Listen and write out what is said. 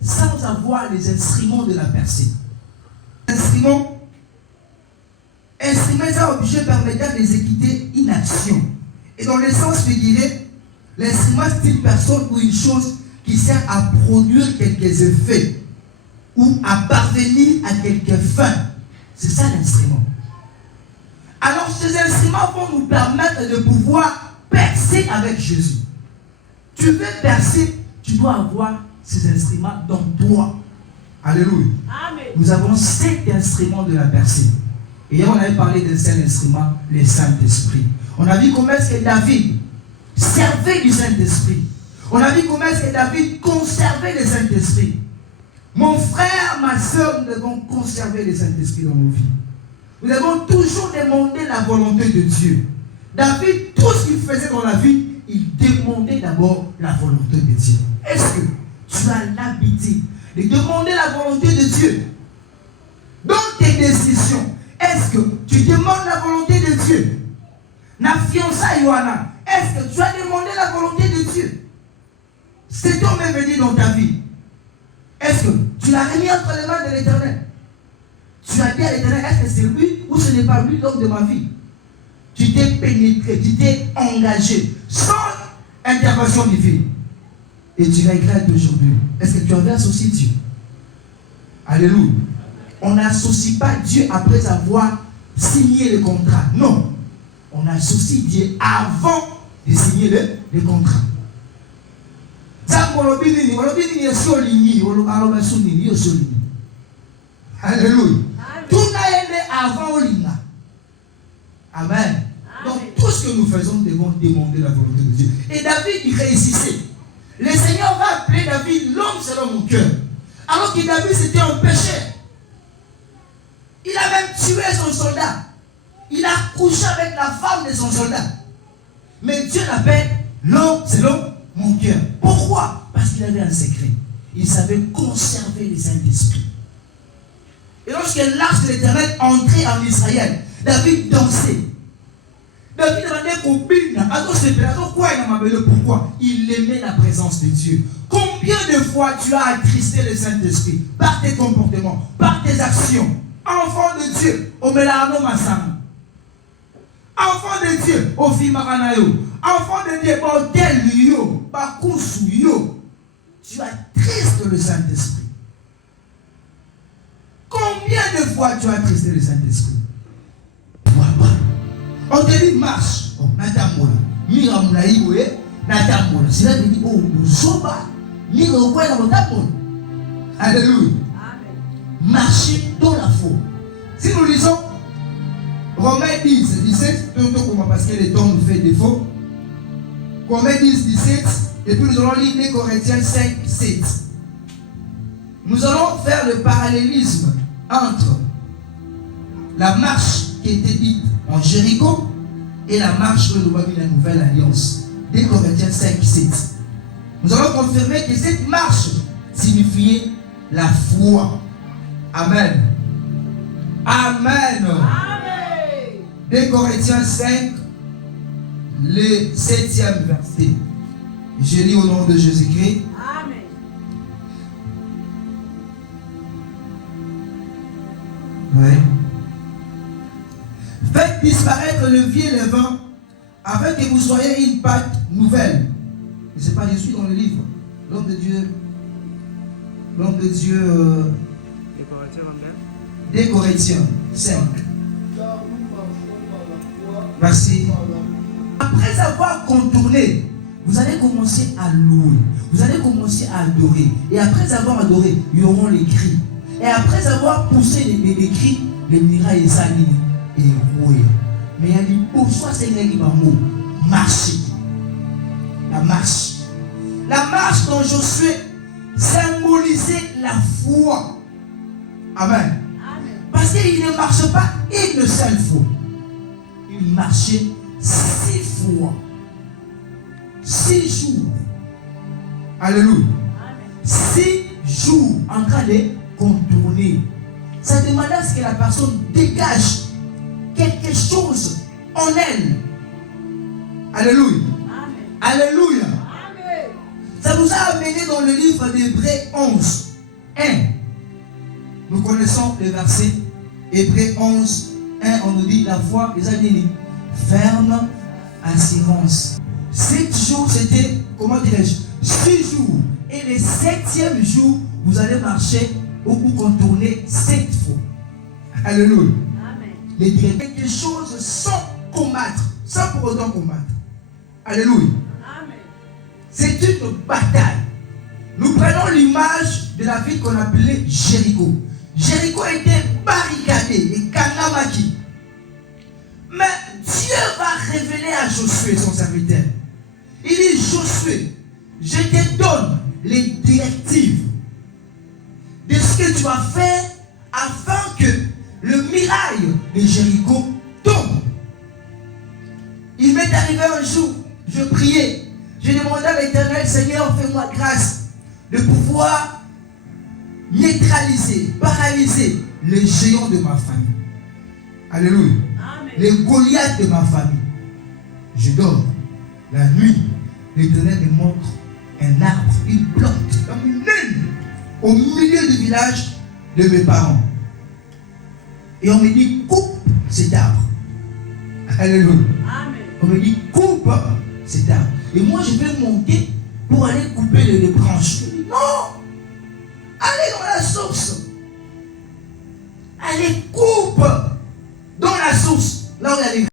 sans avoir les instruments de la percée. Instruments, ça obligé permettant d'exécuter une action. Et dans le sens figuré, l'instrument c'est une personne ou une chose qui sert à produire quelques effets ou à parvenir à quelques fins. C'est ça l'instrument. Alors ces instruments vont nous permettre de pouvoir percer avec Jésus. Tu veux percer, tu dois avoir ces instruments dans toi. Alléluia. Amen. Nous avons 7 instruments de la percée. Et hier on avait parlé d'un seul instrument, le Saint-Esprit. On a vu comment est-ce que David servait du Saint-Esprit. On a vu comment est-ce que David conservait le Saint-Esprit. Mon frère, ma soeur, nous devons conserver le Saint-Esprit dans nos vies. Nous devons toujours demander la volonté de Dieu. David, tout ce qu'il faisait dans la vie, il demandait d'abord la volonté de Dieu. Est-ce que tu as l'habitude de demander la volonté de Dieu dans tes décisions? Est-ce que tu demandes la volonté de Dieu? Na fiançailles, Yohana, est-ce que tu as demandé la volonté de Dieu? Cet homme est venu dans ta vie. Est-ce que tu l'as remis entre les mains de l'Éternel? Tu as dit à l'Éternel, est-ce que c'est lui ou ce n'est pas lui l'homme de ma vie? Tu t'es pénétré, tu t'es engagé sans intervention divine. Et tu regrettes aujourd'hui. Est-ce que tu avais associé Dieu? Alléluia. On n'associe pas Dieu après avoir signé le contrat. Non. On associe Dieu avant de signer le contrat. Alléluia. Tout n'a été avant Olinga. Amen. Donc tout ce que nous faisons, nous devons demander la volonté de Dieu. Et David, il réussissait. Le Seigneur va appeler David l'homme selon mon cœur. Alors que David, c'était un pécheur. Il a même tué son soldat. Il a couché avec la femme de son soldat. Mais Dieu l'appelle l'homme selon mon cœur. Pourquoi? Parce qu'il avait un secret. Il savait conserver le Saint-Esprit. Et lorsque l'arche de l'Éternel entrait en Israël, David dansait. David demandait pourquoi? Il aimait la présence de Dieu. Combien de fois tu as attristé le Saint-Esprit par tes comportements, par tes actions? Enfant de Dieu, au Melano Massam. Enfant de Dieu, au Fimaranayo. Enfant de Dieu, au Delio, Bakusuyo. Tu attristes le Saint-Esprit. Combien de fois tu as attristé le Saint-Esprit? On te dit marche. Oh, Natamola. Mira Moulaïwe, Natamola. C'est là que tu dis, oh, Zoba, Mira Oué, Natamola. Alléluia. Marcher dans la foi. Si nous lisons Romains 10, 17, parce que le temps nous fait défaut. Romains 10, 17, et puis nous allons lire les Corinthiens 5, 7. Nous allons faire le parallélisme entre la marche qui était dite en Jéricho et la marche que nous voyons dans la nouvelle alliance. Des Corinthiens 5, 7. Nous allons confirmer que cette marche signifiait la foi. Amen. Amen. Amen. Des Corinthiens 5, le 7e verset. Je lis au nom de Jésus-Christ. Amen. Oui. Faites disparaître le vieux levain afin que vous soyez une pâte nouvelle. Et c'est pas Jésus dans le livre. L'homme de Dieu. L'homme de Dieu. Des Corinthiens 5. Merci. Après avoir contourné, vous allez commencer à louer. Vous allez commencer à adorer. Et après avoir adoré, il y aura les cris. Et après avoir poussé les cris, les miracles et roués. Mais il y a des poursois, c'est un marcher. La marche. La marche dont Josué symbolisait la foi. Amen. Parce qu'il ne marche pas une seule fois. Il marchait 6 fois. 6 jours. Alléluia. 6 jours en train de contourner. Ça demande à ce que la personne dégage quelque chose en elle. Alléluia. Amen. Alléluia. Amen. Ça nous a amené dans le livre d'Hébreux 11. 1. Nous connaissons le verset Hébreux 11, 1. On nous dit la foi, les amis, ferme assurance. 7 jours, c'était, comment dirais-je, 6 jours. Et le 7e jour, vous allez marcher ou vous contourner 7 fois. Alléluia. Amen. Les quelque chose sans combattre, sans pour autant combattre. Alléluia. Amen. C'est une bataille. Nous prenons l'image de la ville qu'on appelait Jéricho. Jéricho était barricadé et Kanamaki. Mais Dieu va révéler à Josué, son serviteur. Il dit, Josué, je te donne les directives de ce que tu vas faire afin que le mirail de Jéricho tombe. Il m'est arrivé un jour, je priais, je demandais à l'Éternel, Seigneur, fais-moi grâce de pouvoir neutraliser, paralyser les géants de ma famille. Alléluia. Amen. Les Goliaths de ma famille. Je dors. La nuit, l'Éternel me montre un arbre, une plante, comme une naine, au milieu du village de mes parents. Et on me dit, coupe cet arbre. Alléluia. Amen. On me dit, coupe cet arbre. Et moi, je vais monter pour aller couper les branches. Je dis, non, allez dans la source. Allez, coupe